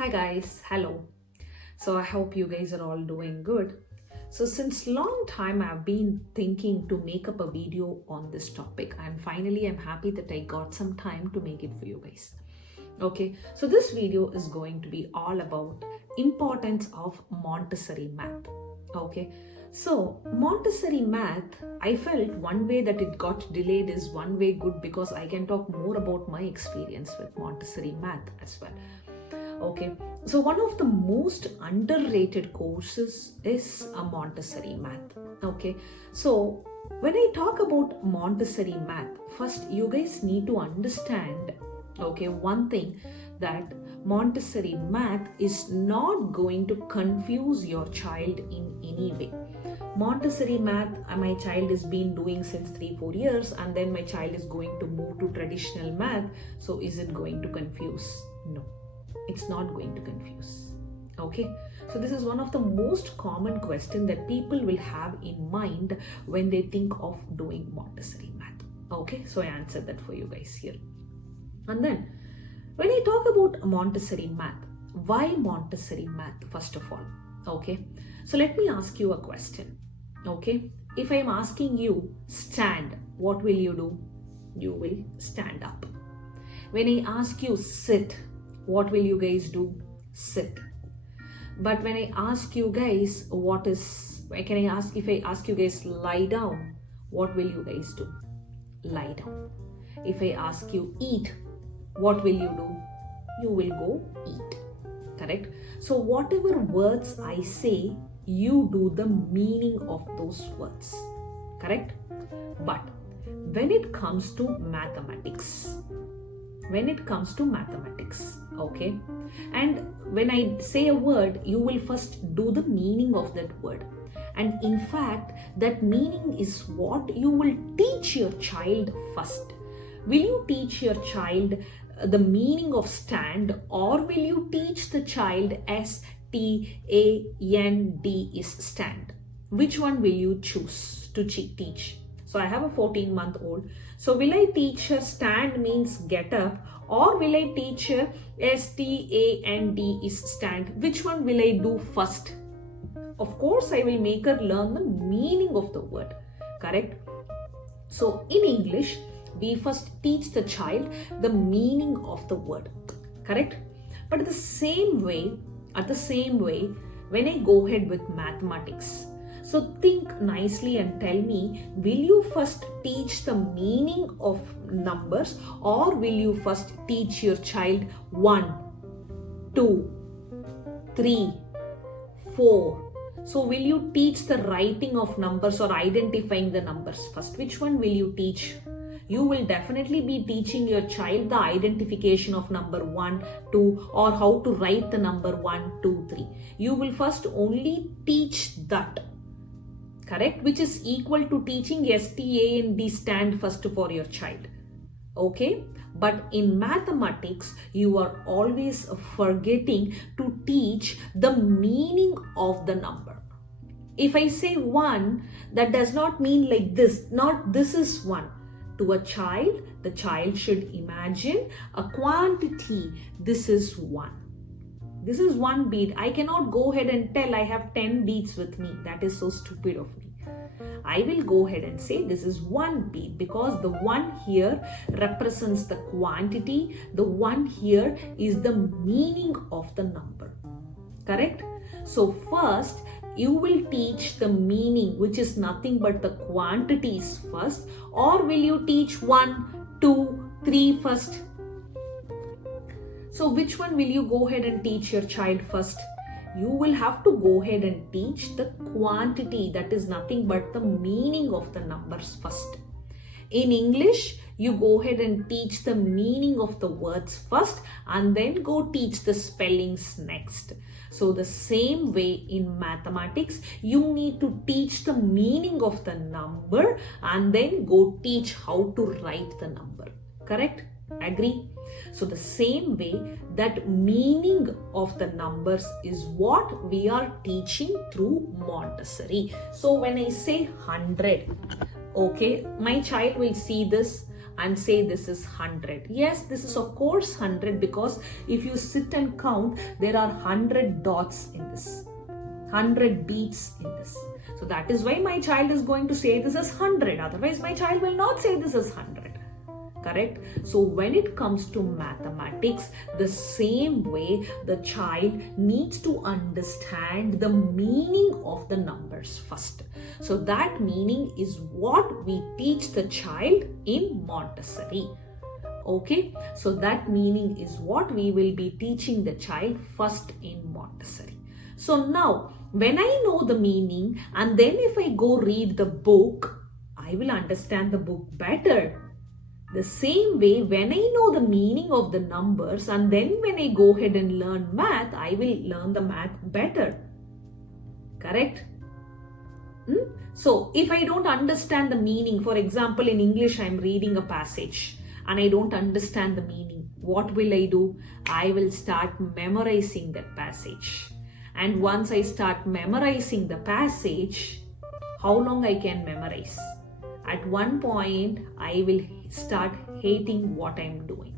Hi guys, hello. So I hope you guys are all doing good. So since long time I've been thinking to make up a video on this topic, and finally I'm happy that I got some time to make it for you guys. Okay, so this video is going to be all about importance of Montessori math. Okay, so Montessori math, I felt one way that it got delayed is one way good because I can talk more about my experience with Montessori math as well. Okay, so one of the most underrated courses is a Montessori math. Okay, so when I talk about Montessori math, first you guys need to understand, okay, one thing, that Montessori math is not going to confuse your child in any way. Montessori math, my child has been doing since 3-4 years, and then my child is going to move to traditional math. So is it going to confuse? No, it's not going to confuse. Okay, so this is one of the most common question that people will have in mind when they think of doing Montessori math. Okay, so I answered that for you guys here. And then when I talk about Montessori math, why Montessori math first of all? Okay, so let me ask you a question. Okay, if I'm asking you stand, what will you do? You will stand up. When I ask you sit, what will you guys do? Sit. But when I ask you guys if I ask you guys lie down, what will you guys do? Lie down. If I ask you eat, what will you do? You will go eat. Correct? So whatever words I say, you do the meaning of those words. Correct? But when it comes to mathematics, okay, and when I say a word, you will first do the meaning of that word. And in fact, that meaning is what you will teach your child first. Will you teach your child the meaning of stand, or will you teach the child STAND is stand? Which one will you choose to teach? So I have a 14-month-old. So will I teach her stand means get up, or will I teach her STAND is stand? Which one will I do first? Of course, I will make her learn the meaning of the word. Correct? So in English, we first teach the child the meaning of the word. Correct? But the same way, when I go ahead with mathematics, so think nicely and tell me, will you first teach the meaning of numbers, or will you first teach your child 1, 2, 3, 4? So will you teach the writing of numbers or identifying the numbers first? Which one will you teach? You will definitely be teaching your child the identification of number 1, 2, or how to write the number 1, 2, 3. You will first only teach that. Correct? Which is equal to teaching STAND stand first for your child. Okay? But in mathematics, you are always forgetting to teach the meaning of the number. If I say 1, that does not mean like this, not this is 1. To a child, the child should imagine a quantity. This is 1. This is 1 bead. I cannot go ahead and tell I have 10 beads with me. That is so stupid of me. I will go ahead and say this is 1 bead because the 1 here represents the quantity. The 1 here is the meaning of the number. Correct? So first, you will teach the meaning, which is nothing but the quantities first, or will you teach 1, 2, 3 first? So which one will you go ahead and teach your child first? You will have to go ahead and teach the quantity, that is nothing but the meaning of the numbers first. In English, you go ahead and teach the meaning of the words first and then go teach the spellings next. So the same way in mathematics, you need to teach the meaning of the number and then go teach how to write the number. Correct? Agree? So the same way, that meaning of the numbers is what we are teaching through Montessori. So when I say 100, okay, my child will see this and say this is 100. Yes, this is of course 100, because if you sit and count, there are 100 dots in this, 100 beats in this. So that is why my child is going to say this is 100. Otherwise, my child will not say this is 100. Correct? So when it comes to mathematics, the same way the child needs to understand the meaning of the numbers first. So that meaning is what we teach the child in Montessori. Okay, so that meaning is what we will be teaching the child first in Montessori. So now, when I know the meaning, and then if I go read the book, I will understand the book better. The same way, when I know the meaning of the numbers, and then when I go ahead and learn math, I will learn the math better. Correct? So if I don't understand the meaning, for example, in English, I'm reading a passage and I don't understand the meaning, what will I do? I will start memorizing that passage. And once I start memorizing the passage, how long I can memorize? At one point, I will start hating what I'm doing.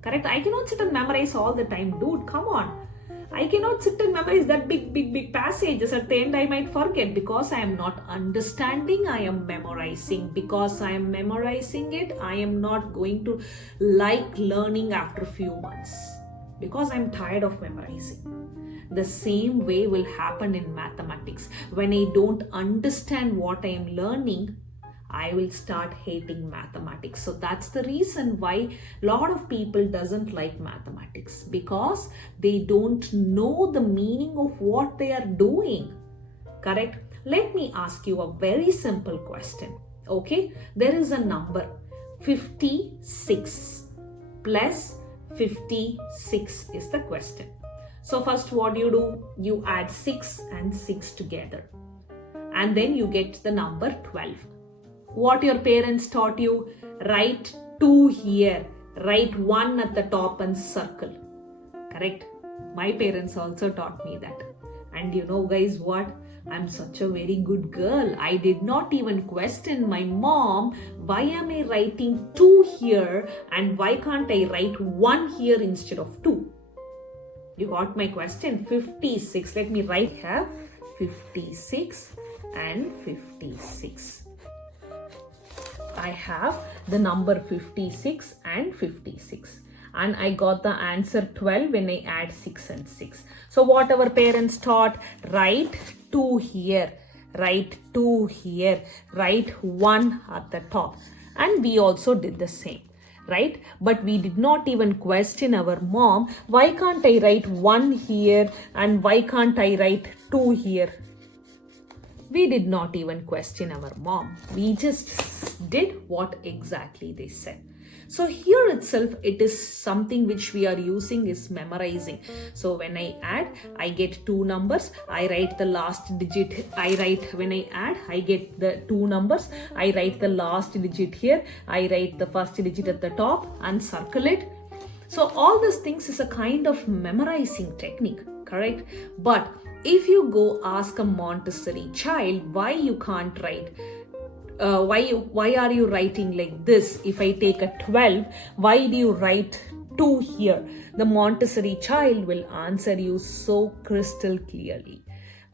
Correct? I cannot sit and memorize all the time. Dude, come on. I cannot sit and memorize that big passages. At the end, I might forget because I am not understanding. I am memorizing. Because I am memorizing it, I am not going to like learning after a few months. Because I'm tired of memorizing. The same way will happen in mathematics. When I don't understand what I am learning, I will start hating mathematics. So that's the reason why a lot of people doesn't like mathematics, because they don't know the meaning of what they are doing. Correct? Let me ask you a very simple question. Okay? There is a number 56 plus 56 is the question. So first what do? You add 6 and 6 together. And then you get the number 12. What your parents taught you? Write 2 here, write 1 at the top and circle. Correct? My parents also taught me that. And you know guys what? I'm such a very good girl. I did not even question my mom, why am I writing 2 here and why can't I write 1 here instead of 2? You got my question? 56. Let me write here. 56 and 56. I have the number 56 and 56. And I got the answer 12 when I add 6 and 6. So what our parents taught? Write 2 here, write 2 here, write 1 at the top. And we also did the same, right? But we did not even question our mom, why can't I write 1 here and why can't I write 2 here? We did not even question our mom. We just did what exactly they said. So here itself, it is something which we are using is memorizing. So when I add, I get 2 numbers. I write the last digit. When I add, I get the 2 numbers. I write the last digit here. I write the first digit at the top and circle it. So all these things is a kind of memorizing technique, correct? But if you go ask a Montessori child why you can't write, why are you writing like this? If I take a 12, why do you write 2 here? The Montessori child will answer you so crystal clearly.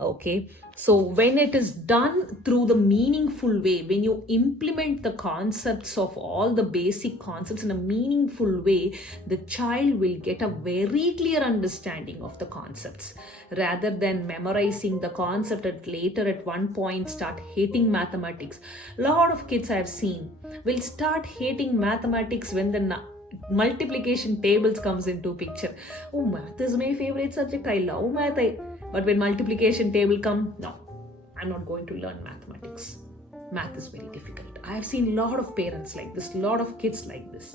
Okay, so when it is done through the meaningful way, when you implement the concepts of all the basic concepts in a meaningful way, the child will get a very clear understanding of the concepts, rather than memorizing the concept and later at one point start hating mathematics. A lot of kids I've seen will start hating mathematics when the multiplication tables comes into picture. Oh, math is my favorite subject. I love math. But when multiplication table come, no, I'm not going to learn mathematics. Math is very difficult. I've seen a lot of parents like this, a lot of kids like this,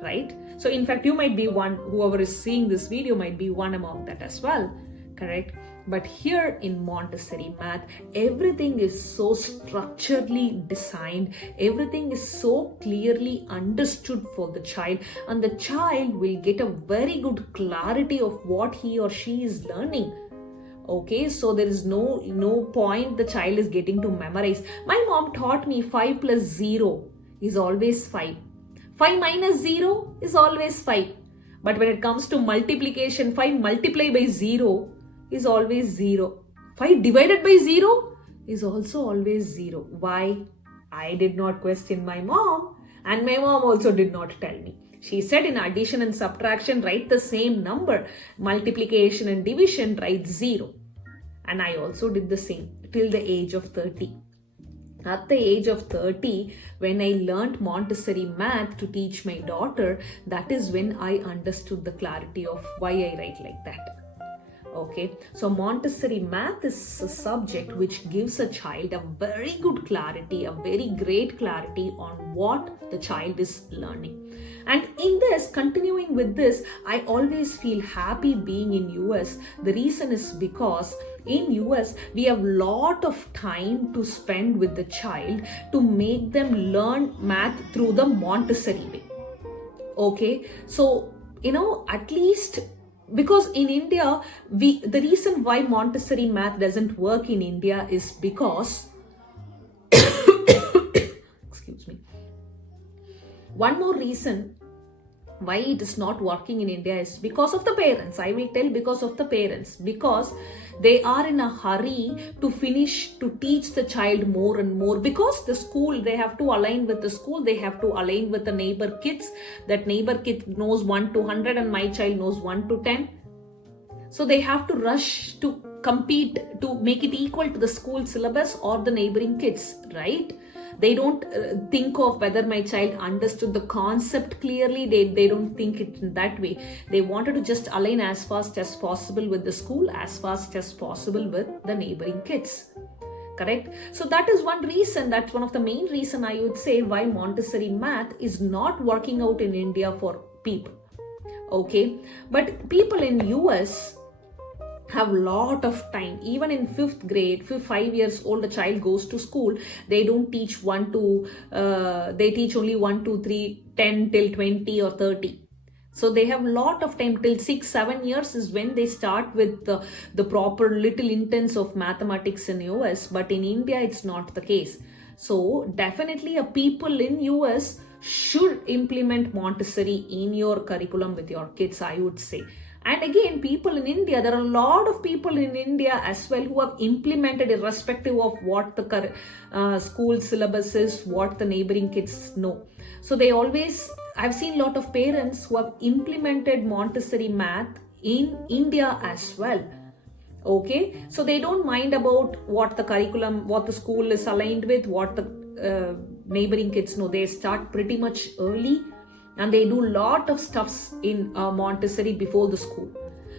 right? So in fact, you might be one, whoever is seeing this video might be one among that as well, correct? But here in Montessori math, everything is so structurally designed. Everything is so clearly understood for the child, and the child will get a very good clarity of what he or she is learning. Okay, so there is no point the child is getting to memorize. My mom taught me 5 plus 0 is always 5. 5 minus 0 is always 5. But when it comes to multiplication, 5 multiplied by 0 is always 0. 5 divided by 0 is also always 0. Why? I did not question my mom, and my mom also did not tell me. She said in addition and subtraction, write the same number. Multiplication and division, write 0. And I also did the same till the age of 30. At the age of 30, when I learned Montessori math to teach my daughter, that is when I understood the clarity of why I write like that. Okay, so Montessori math is a subject which gives a child a very good clarity, a very great clarity on what the child is learning. And in this, continuing with this, I always feel happy being in US. The reason is because in US, we have lot of time to spend with the child to make them learn math through the Montessori way. Okay, so, at least because in India, the reason why Montessori math doesn't work in India is because, excuse me, one more reason why it is not working in India is because of the parents. I will tell because of the parents, because they are in a hurry to teach the child more and more, because the school, they have to align with the school, they have to align with the neighbor kids. That neighbor kid knows 1 to 100 and my child knows 1 to 10. So they have to rush to compete to make it equal to the school syllabus or the neighboring kids, right? They don't think of whether my child understood the concept clearly. They don't think it in that way. They wanted to just align as fast as possible with the school, as fast as possible with the neighboring kids. Correct? So that is one reason, that's one of the main reason I would say why Montessori math is not working out in India for people. Okay, but people in US have lot of time. Even in 5th grade, 5 years old, a child goes to school, they don't teach they teach only 1, 2, 3, 10 till 20 or 30. So they have lot of time till 6-7 years is when they start with the proper little intense of mathematics in US. But in India, it's not the case. So definitely people in US should implement Montessori in your curriculum with your kids, I would say. And again, people in India, there are a lot of people in India as well who have implemented, irrespective of what the school syllabus is, what the neighboring kids know. So I've seen a lot of parents who have implemented Montessori math in India as well. Okay, so they don't mind about what the curriculum, what the school is aligned with, what the neighboring kids know. They start pretty much early. And they do lot of stuffs in Montessori before the school.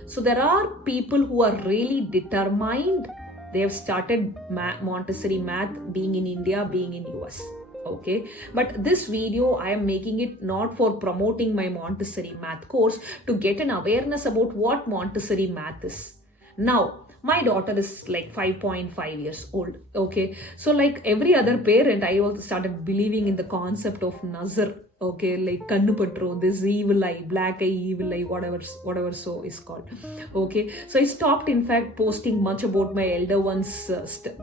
So there are people who are really determined. They have started Montessori math being in India, being in US. Okay, but this video I am making it not for promoting my Montessori math course, to get an awareness about what Montessori math is. Now, my daughter is like 5.5 years old. Okay, so like every other parent, I also started believing in the concept of Nazar. Okay, like Kannu Patro, this evil eye, black eye, evil eye, whatever so is called. Okay, so I stopped in fact posting much about my elder one's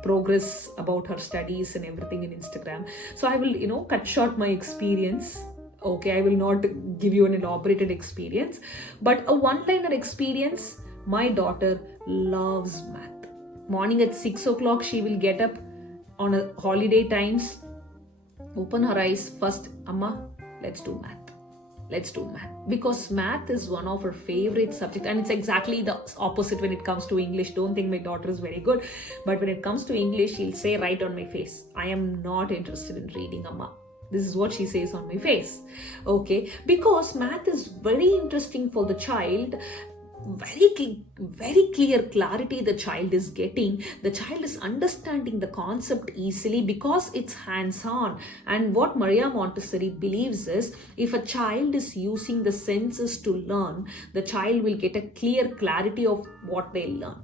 progress about her studies and everything in Instagram. So I will, cut short my experience. Okay, I will not give you an elaborated experience, but a one-liner experience. My daughter loves math. Morning at 6 o'clock, she will get up on a holiday times, open her eyes, first, Amma, let's do math. Let's do math. Because math is one of her favorite subjects, and it's exactly the opposite when it comes to English. Don't think my daughter is very good, but when it comes to English, she'll say right on my face, I am not interested in reading, Amma. This is what she says on my face. Okay, because math is very interesting for the child. Very clear clarity the child is getting. The child is understanding the concept easily because it's hands-on. And what Maria Montessori believes is, if a child is using the senses to learn, the child will get a clear clarity of what they learn.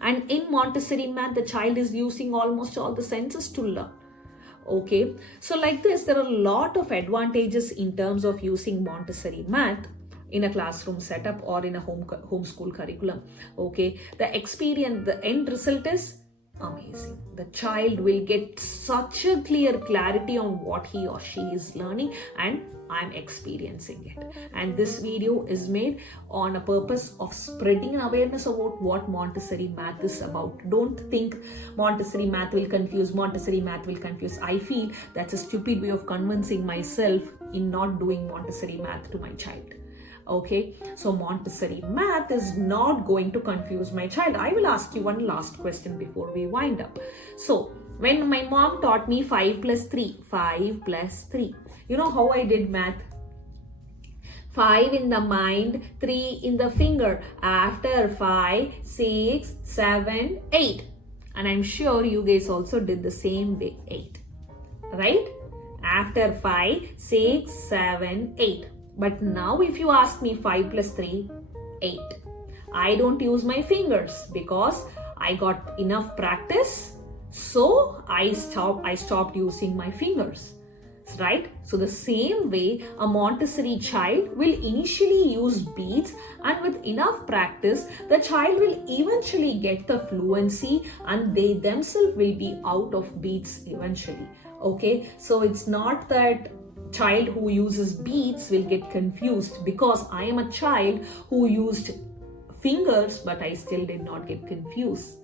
And in Montessori math, the child is using almost all the senses to learn. Okay, so like this, there are a lot of advantages in terms of using Montessori math in a classroom setup or in a homeschool curriculum. Okay, the end result is amazing. The child will get such a clear clarity on what he or she is learning, and I'm experiencing it. And this video is made on a purpose of spreading awareness about what Montessori math is about. Don't think Montessori math will confuse, Montessori math will confuse. I feel that's a stupid way of convincing myself in not doing Montessori math to my child. Okay, so Montessori math is not going to confuse my child. I will ask you one last question before we wind up. So when my mom taught me 5 plus 3, 5 plus 3, you know how I did math? 5 in the mind, 3 in the finger. After 5, 6, 7, 8. And I'm sure you guys also did the same way, 8. Right? After 5, 6, 7, 8. But now if you ask me 5 plus 3, 8. I don't use my fingers because I got enough practice. So I stopped using my fingers. Right? So the same way a Montessori child will initially use beats, and with enough practice the child will eventually get the fluency and they themselves will be out of beats eventually. Okay, so it's not that child who uses beats will get confused, because I am a child who used fingers but I still did not get confused.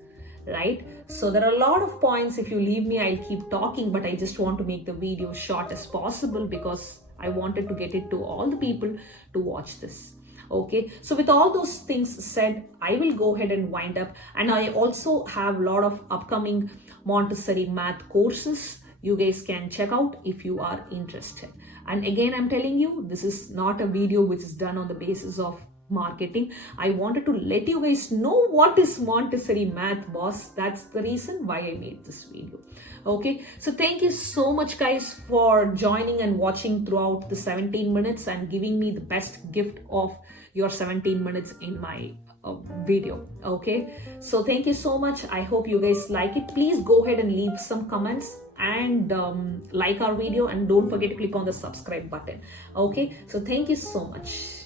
Right? So there are a lot of points. If you leave me, I'll keep talking, but I just want to make the video short as possible because I wanted to get it to all the people to watch this. Okay, so with all those things said, I will go ahead and wind up. And I also have a lot of upcoming Montessori math courses you guys can check out if you are interested. And again, I'm telling you, this is not a video which is done on the basis of marketing. I wanted to let you guys know what is Montessori math, boss. That's the reason why I made this video. Okay, so thank you so much guys for joining and watching throughout the 17 minutes and giving me the best gift of your 17 minutes in my video. Okay, so thank you so much. I hope you guys like it. Please go ahead and leave some comments and like our video, and don't forget to click on the subscribe button. Okay, so thank you so much.